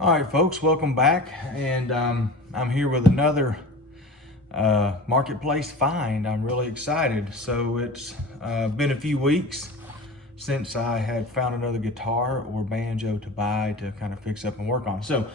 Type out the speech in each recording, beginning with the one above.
All right, folks, welcome back. And I'm here with another marketplace find. I'm really excited. So it's been a few weeks since I had found another guitar or banjo to buy to kind of fix up and work on. So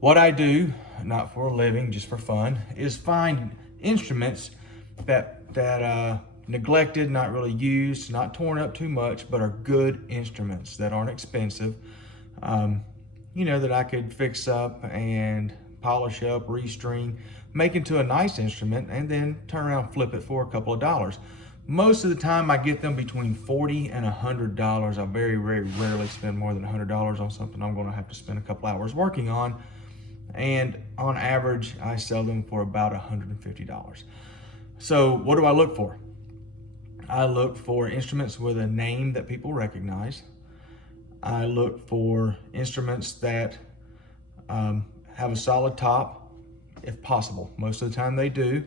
what I do, not for a living, just for fun, is find instruments that neglected, not really used, not torn up too much, but are good instruments that aren't expensive. That I could fix up and polish up, restring, make into a nice instrument, and then turn around and flip it for a couple of dollars. Most of the time I get them between $40 and $100. I very, very rarely spend more than $100 on something I'm going to have to spend a couple hours working on. And on average, I sell them for about $150. So what do I look for? I look for instruments with a name that people recognize. I look for instruments that have a solid top, if possible. Most of the time they do,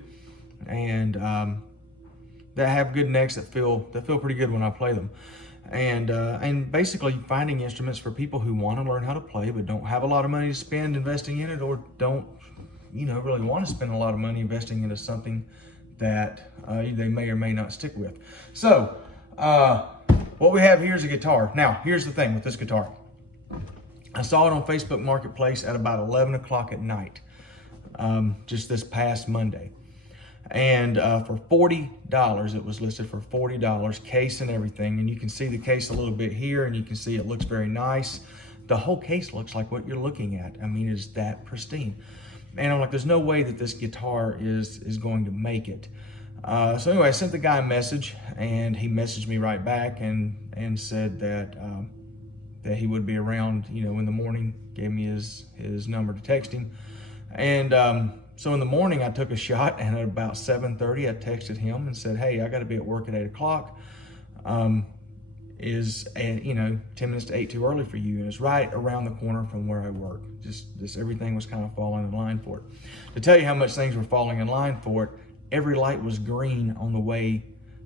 and that have good necks that feel pretty good when I play them. And basically finding instruments for people who want to learn how to play but don't have a lot of money to spend investing in it, or don't really want to spend a lot of money investing into something that they may or may not stick with. So what we have here is a guitar. Now, here's the thing with this guitar. I saw it on Facebook Marketplace at about 11 o'clock at night, just this past Monday. And for $40, it was listed for $40, case and everything. And you can see the case a little bit here, and you can see it looks very nice. The whole case looks like what you're looking at. I mean, it's that pristine. And I'm like, there's no way that this guitar is going to make it. So anyway, I sent the guy a message, and he messaged me right back and said that he would be around, in the morning. Gave me his number to text him. And so in the morning, I took a shot, and at about 7:30, I texted him and said, hey, I got to be at work at 8 o'clock. Is 10 minutes to 8 too early for you? And it's right around the corner from where I work. Just everything was kind of falling in line for it. To tell you how much things were falling in line for it, every light was green on the way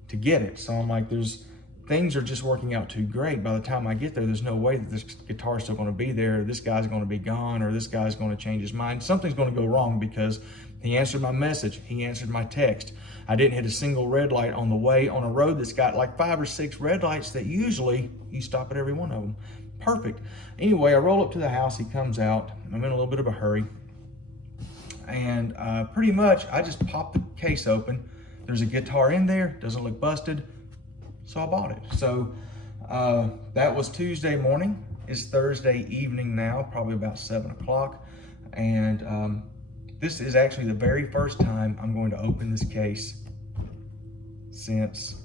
to get it. So I'm like, things are just working out too great. By the time I get there, there's no way that this guitar is still going to be there. This guy's going to be gone, or this guy's going to change his mind. Something's going to go wrong, because he answered my message. He answered my text. I didn't hit a single red light on the way on a road that's got like 5 or 6 red lights that usually you stop at every one of them. Perfect. Anyway, I roll up to the house. He comes out. I'm in a little bit of a hurry. And pretty much I just popped the case open. There's a guitar in there. Doesn't look busted. So I bought it. So that was Tuesday morning. It's Thursday evening now, probably about 7 o'clock. And this is actually the very first time I'm going to open this case since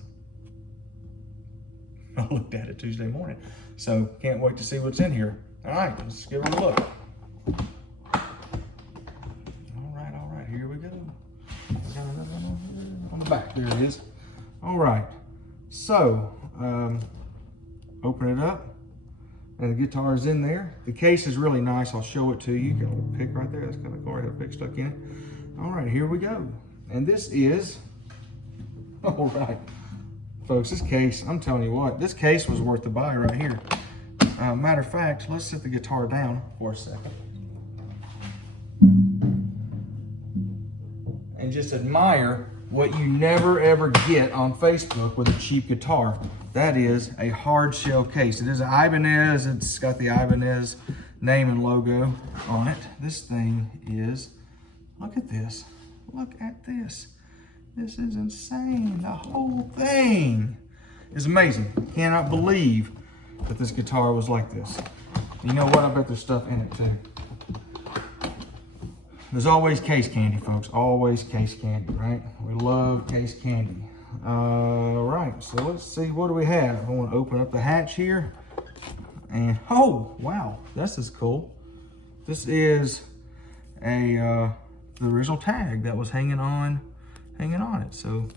I looked at it Tuesday morning. So can't wait to see what's in here. All right, let's give it a look. All right, here we go. Got another one on the back. There it is. All right. So, open it up, and the guitar is in there. The case is really nice. I'll show it to you. Got a little pick right there. That's kind of cool. I have a pick stuck in it. All right, here we go. And this is, all right, folks, this case, I'm telling you what, this case was worth the buy right here. Matter of fact, let's set the guitar down for a second and just admire what you never ever get on Facebook with a cheap guitar. That is a hard shell case. It is an Ibanez. It's got the Ibanez name and logo on it. This thing is, look at this. Look at this. This is insane. The whole thing is amazing. Cannot believe that this guitar was like this. You know what? I bet there's stuff in it too. There's always case candy, folks. Always case candy, right? We love case candy. All right, so let's see, what do we have? I want to open up the hatch here. And, oh, wow, this is cool. This is the original tag that was hanging on it. So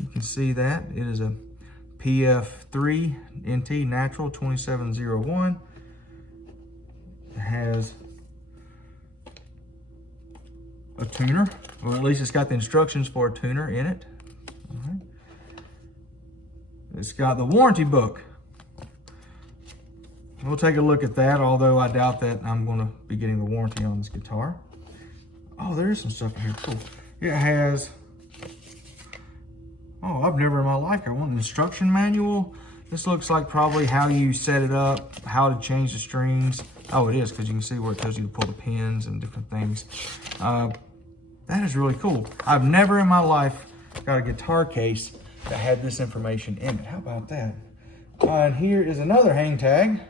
you can see that. It is a PF3 NT Natural 2701. It has a tuner, or at least it's got the instructions for a tuner in it. All right. It's got the warranty book. we'll take a look at that, although I doubt that I'm going to be getting the warranty on this guitar. Oh, there is some stuff in here. Cool. It has, oh, I've never in my life got one. An instruction manual. This looks like probably how you set it up, how to change the strings. Oh, it is, because you can see where it tells you to pull the pins and different things. That is really cool. I've never in my life got a guitar case that had this information in it. How about that? And here is another hang tag.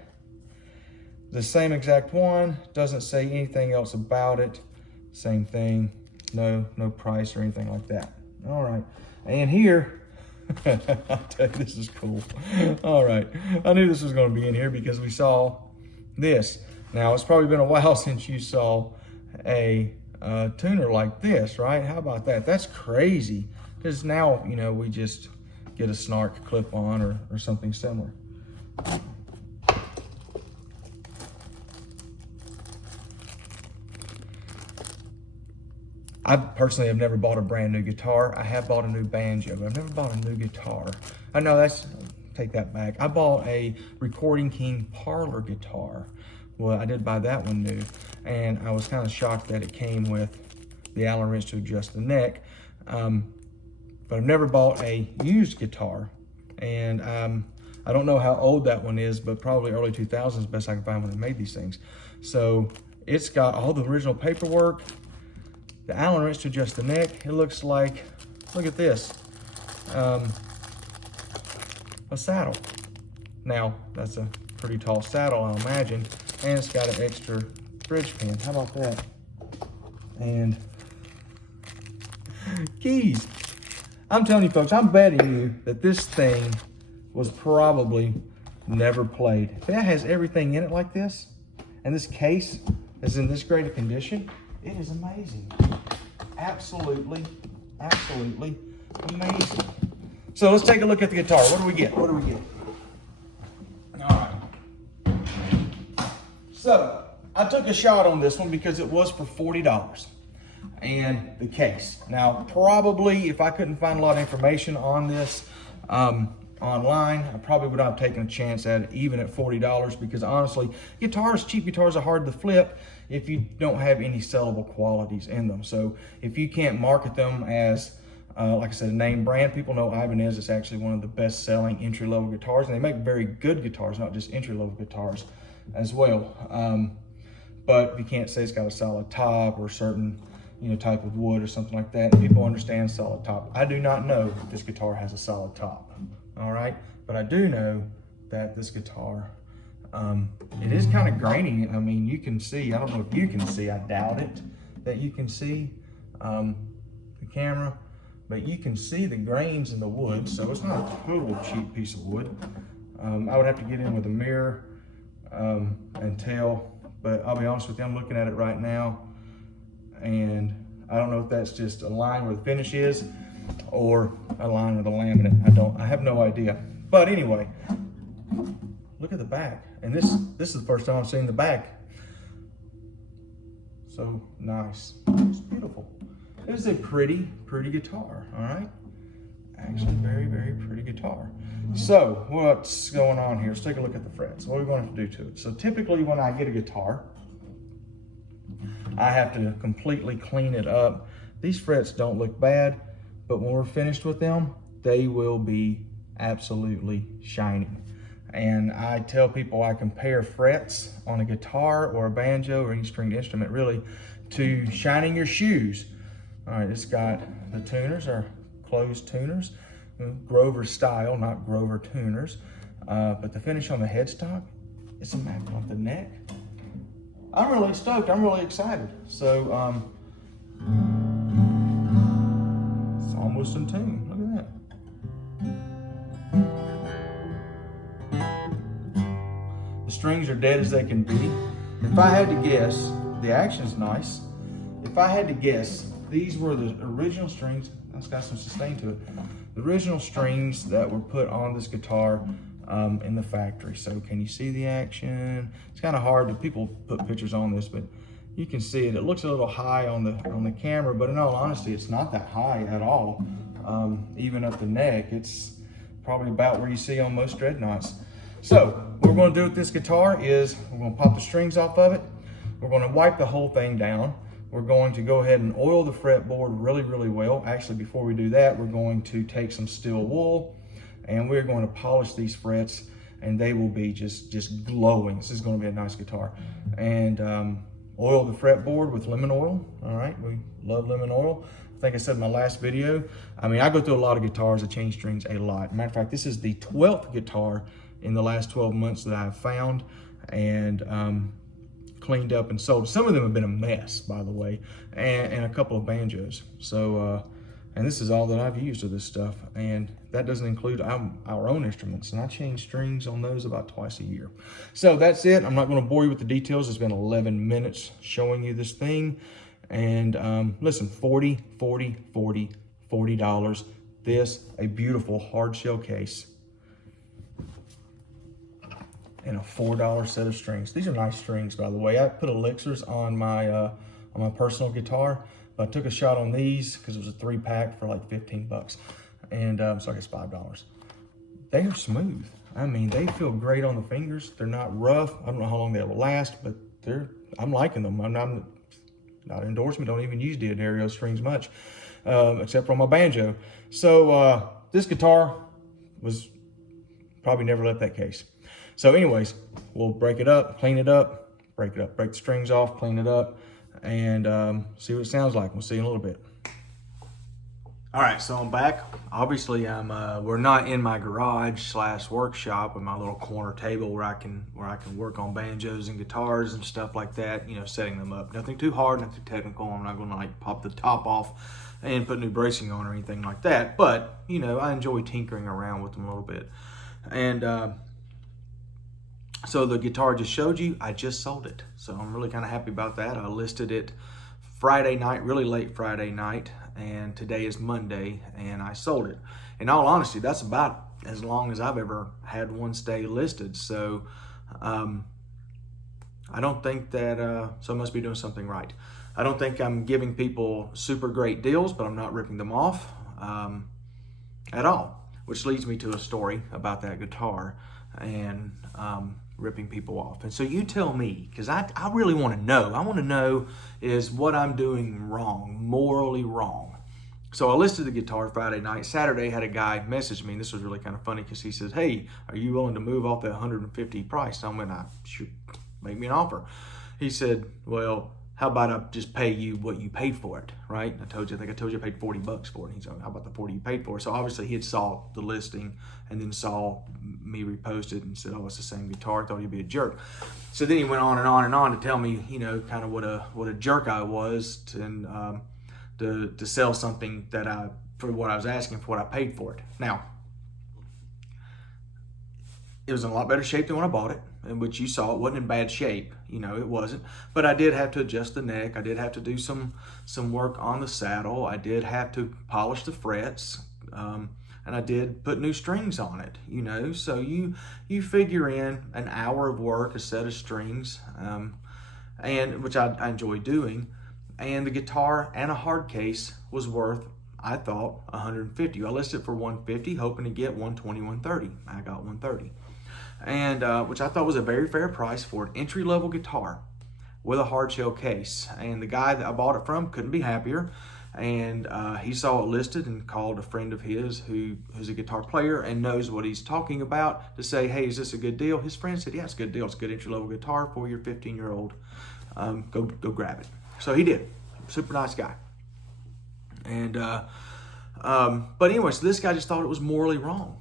The same exact one. Doesn't say anything else about it. Same thing. No price or anything like that. All right. And here, I'll tell you, this is cool. All right. I knew this was going to be in here because we saw this. Now, it's probably been a while since you saw a tuner like this, right? How about that? That's crazy. Because now, you know, we just get a snark clip on or something similar. I personally have never bought a brand new guitar. I have bought a new banjo, but I've never bought a new guitar. I know take that back. I bought a Recording King parlor guitar. Well, I did buy that one new, and I was kind of shocked that it came with the Allen wrench to adjust the neck. But I've never bought a used guitar, and I don't know how old that one is, but probably early 2000s, best I can find when they made these things. So it's got all the original paperwork, the Allen wrench to adjust the neck. It looks like, look at this, a saddle. Now, that's a pretty tall saddle, I imagine, and it's got an extra bridge pin. How about that? And keys. I'm telling you folks, I'm betting you that this thing was probably never played. If it has everything in it like this, and this case is in this great a condition, it is amazing. Absolutely, absolutely amazing. So let's take a look at the guitar. What do we get? What do we get? All right. So I took a shot on this one because it was for $40. And the case. Now, probably if I couldn't find a lot of information on this online, I probably would not have taken a chance at it, even at $40, because honestly, cheap guitars are hard to flip if you don't have any sellable qualities in them. So if you can't market them as, like I said, a name brand, people know Ibanez is actually one of the best selling entry-level guitars, and they make very good guitars, not just entry-level guitars as well. But you can't say it's got a solid top or certain type of wood or something like that. People understand solid top. I do not know if this guitar has a solid top, all right? But I do know that this guitar, it is kind of grainy. I mean, you can see, I don't know if you can see, I doubt it, that you can see the camera, but you can see the grains in the wood, so it's not a total cheap piece of wood. I would have to get in with a mirror and tell, but I'll be honest with you, I'm looking at it right now, and I don't know if that's just a line where the finish is or a line where the laminate. I have no idea. But anyway, look at the back. And this is the first time I've seen the back. So nice. It's beautiful. It is a pretty guitar, all right? Actually, very, very pretty guitar. So what's going on here? Let's take a look at the frets. What are we going to do to it? So typically when I get a guitar, I have to completely clean it up. These frets don't look bad, but when we're finished with them, they will be absolutely shining. And I tell people I compare frets on a guitar or a banjo or any stringed instrument really to shining your shoes. All right, it's got the tuners, are closed tuners, Grover style, not Grover tuners. But the finish on the headstock, it's immaculate. The neck, I'm really stoked. I'm really excited. So it's almost in tune. Look at that. The strings are dead as they can be. If I had to guess, the action's nice. If I had to guess, these were the original strings. That's got some sustain to it. The original strings that were put on this guitar in the factory. So can you see the action? It's kind of hard to, people put pictures on this, but you can see it. It looks a little high on the camera, but in all honesty, it's not that high at all. Even up the neck, it's probably about where you see on most dreadnoughts. So what we're going to do with this guitar is we're going to pop the strings off of it. We're going to wipe the whole thing down. We're going to go ahead and oil the fretboard really, really well. Actually, before we do that, we're going to take some steel wool and we're going to polish these frets, and they will be just glowing. This is going to be a nice guitar. And oil the fretboard with lemon oil. All right, we love lemon oil. I think I said in my last video, I mean, I go through a lot of guitars. I change strings a lot. Matter of fact, this is the 12th guitar in the last 12 months that I've found and cleaned up and sold. Some of them have been a mess, by the way, and a couple of banjos. So, and this is all that I've used of this stuff, and that doesn't include our own instruments, and I change strings on those about twice a year. So that's it. I'm not going to bore you with the details. It's been 11 minutes showing you this thing, and listen, $40. This, a beautiful hard shell case, and a $4 set of strings. These are nice strings, by the way. I put elixirs on my personal guitar, but I took a shot on these because it was a 3-pack for like 15 bucks. And so I guess $5. They are smooth. I mean, they feel great on the fingers. They're not rough. I don't know how long they'll last, but I'm liking them. I'm not an endorsement. Don't even use D'Addario strings much, except for my banjo. So this guitar was probably never left that case. So anyways, we'll break it up, clean it up, break the strings off, clean it up, and see what it sounds like. We'll see you in a little bit. All right, so I'm back. Obviously, we're not in my garage / workshop with my little corner table where I can work on banjos and guitars and stuff like that. You know, setting them up. Nothing too hard, nothing too technical. I'm not going to like pop the top off and put new bracing on or anything like that. But you know, I enjoy tinkering around with them a little bit. And so the guitar I just showed you, I just sold it. So I'm really kind of happy about that. I listed it Friday night, really late Friday night, and today is Monday, and I sold it. In all honesty, that's about as long as I've ever had one stay listed. So I don't think that, so I must be doing something right. I don't think I'm giving people super great deals, but I'm not ripping them off at all, which leads me to a story about that guitar and ripping people off. And so you tell me, because I really want to know. I want to know is what I'm doing wrong, morally wrong. So I listed the guitar Friday night. Saturday had a guy message me, and this was really kind of funny because he says, "Hey, are you willing to move off that $150 price?" So I went, "Sure, make me an offer." He said, "Well, how about I just pay you what you paid for it," right? I think I told you I paid $40 for it. He's like, "How about the 40 you paid for it?" So obviously he had saw the listing and then saw me repost it and said, "Oh, it's the same guitar." I thought he'd be a jerk. So then he went on and on and on to tell me, you know, kind of what a jerk I was to sell something that for what I was asking for what I paid for it. Now, it was in a lot better shape than when I bought it, in which you saw it wasn't in bad shape. You know, it wasn't. But I did have to adjust the neck. I did have to do some work on the saddle. I did have to polish the frets. And I did put new strings on it, you know. So you figure in an hour of work, a set of strings, and which I enjoy doing. And the guitar and a hard case was worth, I thought, $150. I listed it for $150, hoping to get $120, $130. I got $130. And which I thought was a very fair price for an entry-level guitar with a hard shell case. And the guy that I bought it from couldn't be happier. And he saw it listed and called a friend of his who's a guitar player and knows what he's talking about to say, "Hey, is this a good deal?" His friend said, "Yeah, it's a good deal. It's a good entry-level guitar for your 15-year-old. Go grab it." So he did. Super nice guy. And but anyway, so this guy just thought it was morally wrong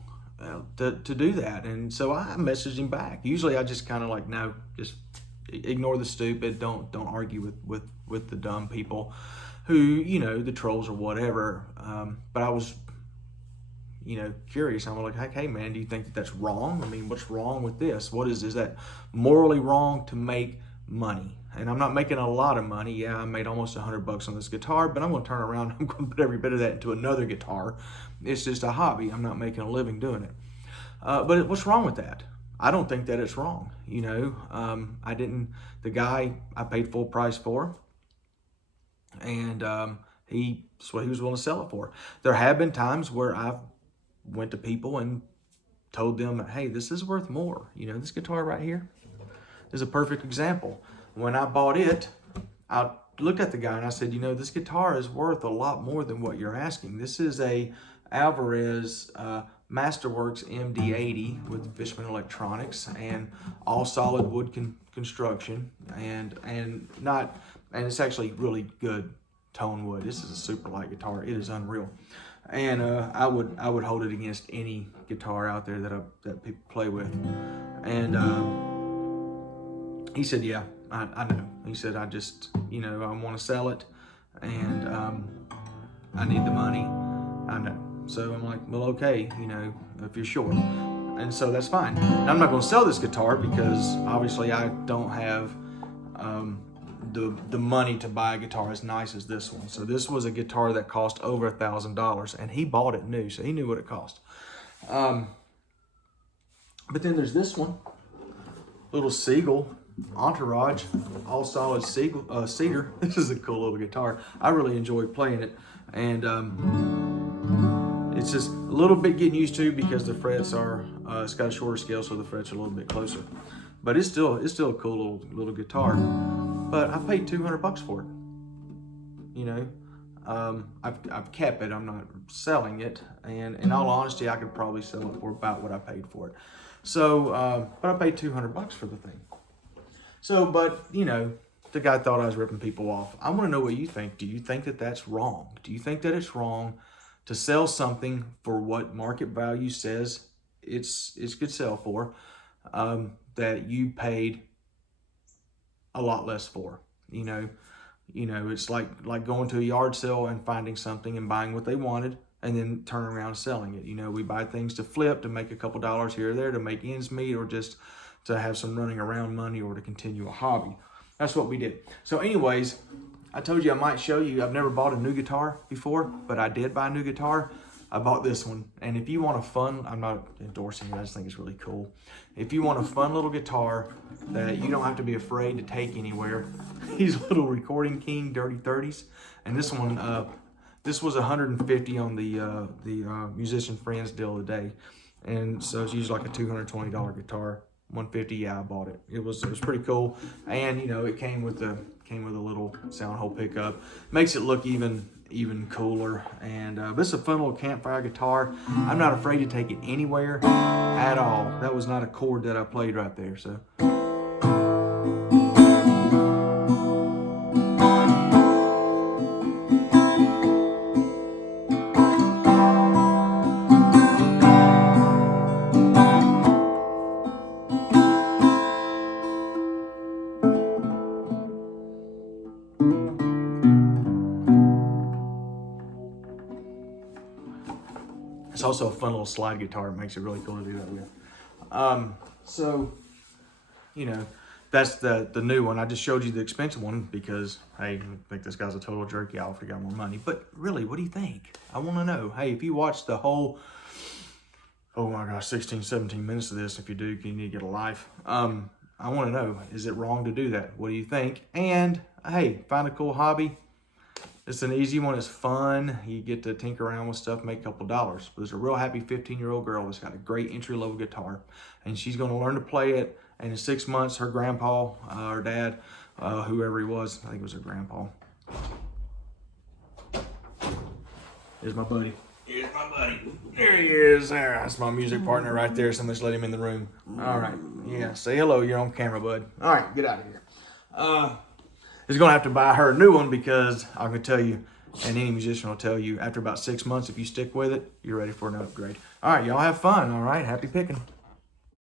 to do that. And so I messaged him back. Usually I just kind of like, no, just ignore the stupid. Don't argue with the dumb people who, you know, the trolls or whatever. But I was, you know, curious. I'm like, hey man, do you think that that's wrong? I mean, what's wrong with this? Is that morally wrong to make money? And I'm not making a lot of money. Yeah, I made almost $100 on this guitar, but I'm going to turn around. I'm going to put every bit of that into another guitar. It's just a hobby. I'm not making a living doing it. But what's wrong with that? I don't think that it's wrong. You know, the guy I paid full price for, and that's what he was willing to sell it for. There have been times where I've went to people and told them, hey, this is worth more. You know, this guitar right here is a perfect example. When I bought it, I looked at the guy and I said, you know, this guitar is worth a lot more than what you're asking. This is a Alvarez Masterworks MD80 with Fishman Electronics and all solid wood construction, and it's actually really good tone wood. This is a super light guitar. It is unreal, and I would hold it against any guitar out there that people play with. And he said, yeah, I know. He said, I just, you know, I want to sell it, and I need the money. I know. So I'm like, well, okay, you know, if you're sure. And so that's fine. Now, I'm not going to sell this guitar because obviously I don't have the money to buy a guitar as nice as this one. So this was a guitar that cost over $1,000, and he bought it new, so he knew what it cost. But then there's this one, little Seagull Entourage, all solid cedar. This is a cool little guitar. I really enjoy playing it, and it's just a little bit getting used to because the frets are, it's got a shorter scale, so the frets are a little bit closer. But it's still a cool little guitar. But I paid $200 for it. You know, I've kept it. I'm not selling it. And in all honesty, I could probably sell it for about what I paid for it. So, but I paid $200 for the thing. So, but you know, the guy thought I was ripping people off. I want to know what you think. Do you think that that's wrong? Do you think that it's wrong to sell something for what market value says it could sell for, that you paid a lot less for? You know, it's like going to a yard sale and finding something and buying what they wanted and then turning around and selling it. You know, we buy things to flip, to make a couple dollars here or there, to make ends meet, or just to have some running around money, or to continue a hobby. That's what we did. So anyways, I told you I might show you. I've never bought a new guitar before, but I did buy a new guitar. I bought this one. And if you want a fun, I'm not endorsing it, I just think it's really cool. If you want a fun little guitar that you don't have to be afraid to take anywhere, these little Recording King Dirty 30s. And this one, this was $150 on the Musician Friends deal of the day. And so it's usually like a $220 guitar. $150, yeah, I bought it. It was pretty cool. And you know, it came with a little sound hole pickup. Makes it look even cooler. And this is a fun little campfire guitar. I'm not afraid to take it anywhere at all. That was not a chord that I played right there. So it's also a fun little slide guitar. It makes it really cool to do that with. So, you know, that's the new one. I just showed you the expensive one because, hey, I think this guy's a total jerk. Yeah, I offered got more money. But really, what do you think? I want to know. Hey, if you watch the whole, oh my gosh, 16, 17 minutes of this, if you do, you need to get a life. I want to know, is it wrong to do that? What do you think? And, hey, find a cool hobby. It's an easy one. It's fun. You get to tinker around with stuff, make a couple dollars. But there's a real happy 15-year-old girl that's got a great entry-level guitar, and she's going to learn to play it. And in 6 months, her grandpa, her dad, whoever he was, I think it was her grandpa. Here's my buddy. Here's my buddy. There he is. There. That's my music partner right there. Somebody's let him in the room. All right. Yeah. Say hello. You're on camera, bud. All right. Get out of here. He's going to have to buy her a new one because I can tell you, and any musician will tell you, after about 6 months, if you stick with it, you're ready for an upgrade. All right, y'all have fun. All right, happy picking.